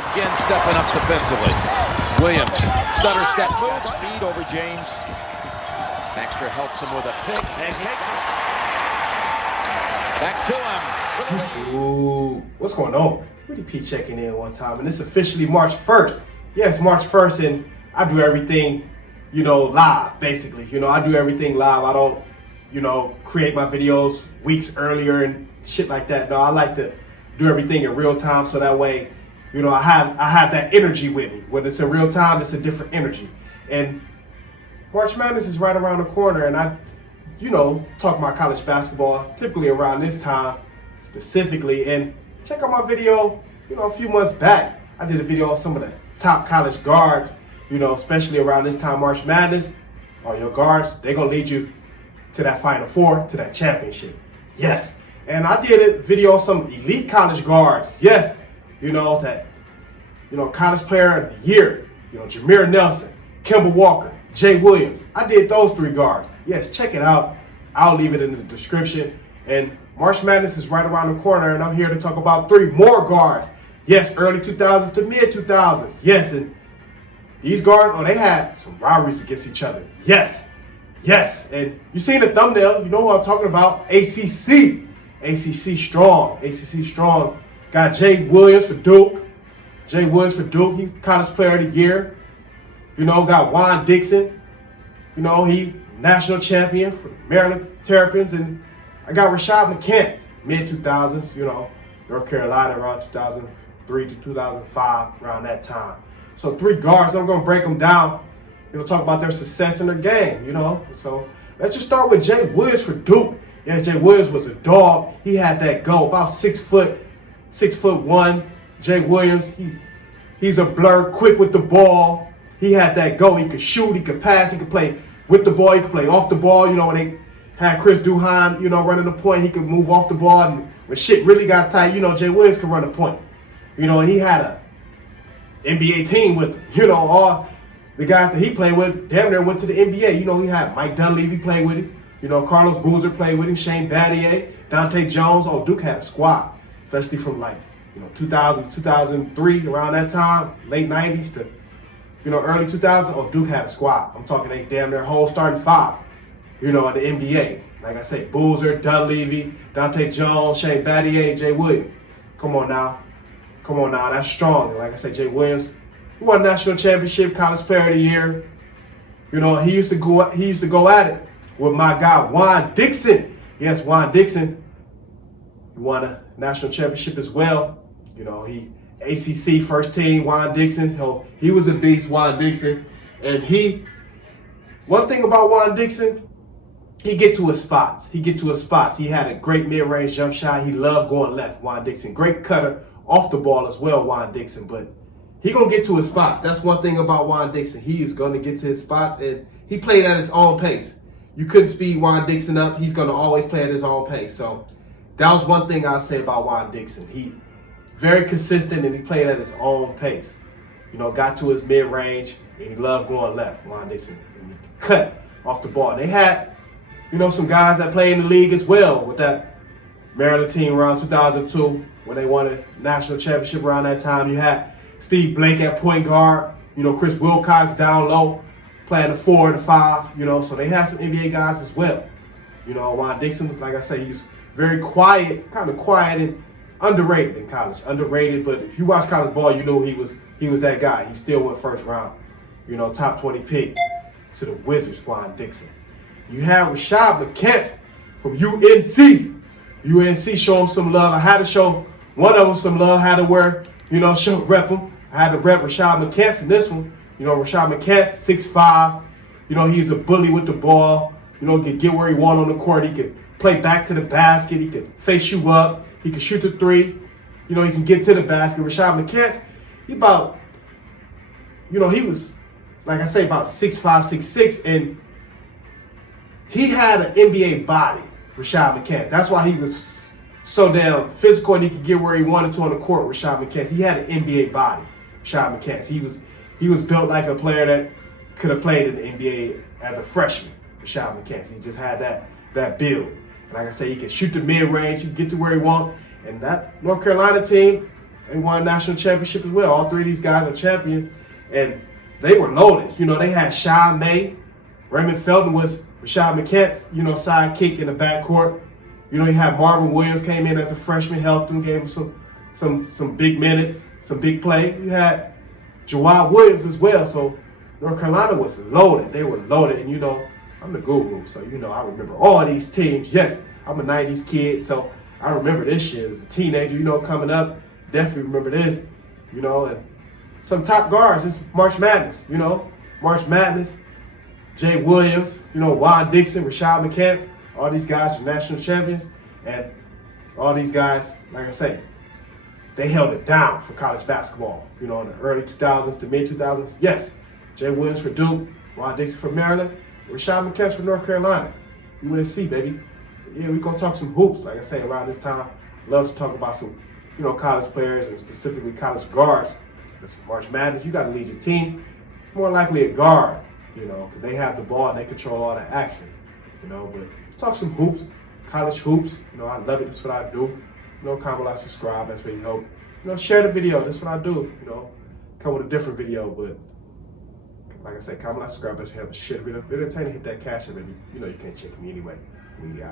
Again stepping up defensively. Williams, stutter step. Speed over James. Extra helps him with a pick and takes it. Back to him. Ooh, what's going on? WittyP checking in one time, and it's officially March 1st. Yes, March 1st, and I do everything, live, basically. I do everything live. I don't, create my videos weeks earlier and shit like that. No, I like to do everything in real time, so that way, I have that energy with me. When it's in real time, it's a different energy. And March Madness is right around the corner, and I, talk about college basketball typically around this time specifically. And check out my video, a few months back. I did a video on some of the top college guards, especially around this time, March Madness. All your guards, they're going to lead you to that Final Four, to that championship. Yes. And I did a video on some elite college guards. Yes. College player of the year, Jameer Nelson, Kemba Walker, Jay Williams. I did those 3 guards. Yes, check it out. I'll leave it in the description. And March Madness is right around the corner, and I'm here to talk about 3 more guards. Yes, early 2000s to mid 2000s. Yes, and these guards, they had some rivalries against each other. Yes, yes. And you seen the thumbnail, you know who I'm talking about. ACC. ACC strong. ACC strong. Got Jay Williams for Duke. Jay Williams for Duke. He college player of the year. Got Juan Dixon. He national champion for Maryland Terrapins. And I got Rashad McCants, mid 2000s, North Carolina around 2003 to 2005, around that time. So 3 guards, I'm going to break them down, talk about their success in their game, So let's just start with Jay Williams for Duke. Yeah, Jay Williams was a dog. He had that go, about 6'1". Jay Williams, he's a blur, quick with the ball. He had that go. He could shoot, he could pass, he could play with the ball, he could play off the ball. When they had Chris Duhon, running the point, he could move off the ball. And when shit really got tight, Jay Williams could run the point. And he had a NBA team with, all the guys that he played with damn near went to the NBA. He had Mike Dunleavy play with him. Carlos Boozer played with him, Shane Battier, Dante Jones. Oh, Duke had a squad, especially from 2000, 2003, around that time, late 90s to, early 2000s. Oh, Duke had a squad. I'm talking they damn near whole starting 5, in the NBA. Like I say, Boozer, Dunleavy, Dante Jones, Shane Battier, Jay Williams. Come on now, that's strong. And like I say, Jay Williams, he won national championship, college player of the year. He used to go at it with my guy Juan Dixon. Yes, Juan Dixon. He won a national championship as well. He ACC first team, Juan Dixon. He was a beast, Juan Dixon. And one thing about Juan Dixon, he get to his spots. He had a great mid-range jump shot. He loved going left, Juan Dixon. Great cutter off the ball as well, Juan Dixon. But he gonna get to his spots. That's one thing about Juan Dixon. He is gonna get to his spots, and he played at his own pace. You couldn't speed Juan Dixon up. He's gonna always play at his own pace. So that was one thing I'll say about Juan Dixon. He very consistent, and he played at his own pace. Got to his mid-range, and he loved going left, Juan Dixon. And he cut off the ball. They had, some guys that play in the league as well with that Maryland team around 2002 when they won a national championship around that time. You had Steve Blake at point guard, Chris Wilcox down low, playing the 4 and the 5, so they had some NBA guys as well. Juan Dixon, like I say, he's very quiet, kind of quiet and underrated in college. Underrated, but if you watch college ball, he was that guy. He still went first round, top 20 pick to the Wizards, Juan Dixon. You have Rashad McCants from UNC. UNC show him some love. I had to show one of them some love. Had to wear, rep him. I had to rep Rashad McCants in this one. Rashad McCants, 6'5". He's a bully with the ball. Could get where he want on the court. He could play back to the basket. He could face you up. He could shoot the 3. He can get to the basket. Rashad McCants, he about, he was, like I say, about 6'5", 6'6", and he had an NBA body, Rashad McCants. That's why he was so damn physical and he could get where he wanted to on the court, Rashad McCants. He had an NBA body, Rashad McCants. He was built like a player that could have played in the NBA as a freshman, Rashad McCants. He just had that build. And like I say, he can shoot the mid-range, he can get to where he wants. And that North Carolina team, They won a national championship as well. All three of these guys are champions, and they were loaded. You know, they had Shy May. Raymond Felton was Rashad McCants, you know, sidekick in the backcourt. You know, you had Marvin Williams came in as a freshman, helped him, gave him some big minutes, some big play. You had Juwan Williams as well. So North Carolina was loaded. They were loaded. And, you know, I'm the guru, so, you know, I remember all these teams. Yes, I'm a 90s kid, so I remember this shit as a teenager, you know, coming up. Definitely remember this, you know. And some top guards, it's March Madness, you know. March Madness, Jay Williams, you know, Juan Dixon, Rashad McCants. All these guys are national champions. And all these guys, like I say, they held it down for college basketball. You know, in the early 2000s to mid-2000s. Yes, Jay Williams for Duke, Juan Dixon for Maryland, Rashad McCants for North Carolina. UNC, baby. Yeah, we're going to talk some hoops, like I say, around this time. Love to talk about some, you know, college players and specifically college guards. This March Madness, you got to lead your team. More likely a guard, you know, because they have the ball and they control all the action, you know. But talk some hoops, college hoops. You know, I love it. That's what I do. You know, comment, like, subscribe. That's what you help. You know, share the video. That's what I do. You know, come with a different video, but like I said, comment, like, subscribe. That's what you help. Share the video. If you're entertaining, hit that cash up, baby. You know you can't check me anyway. We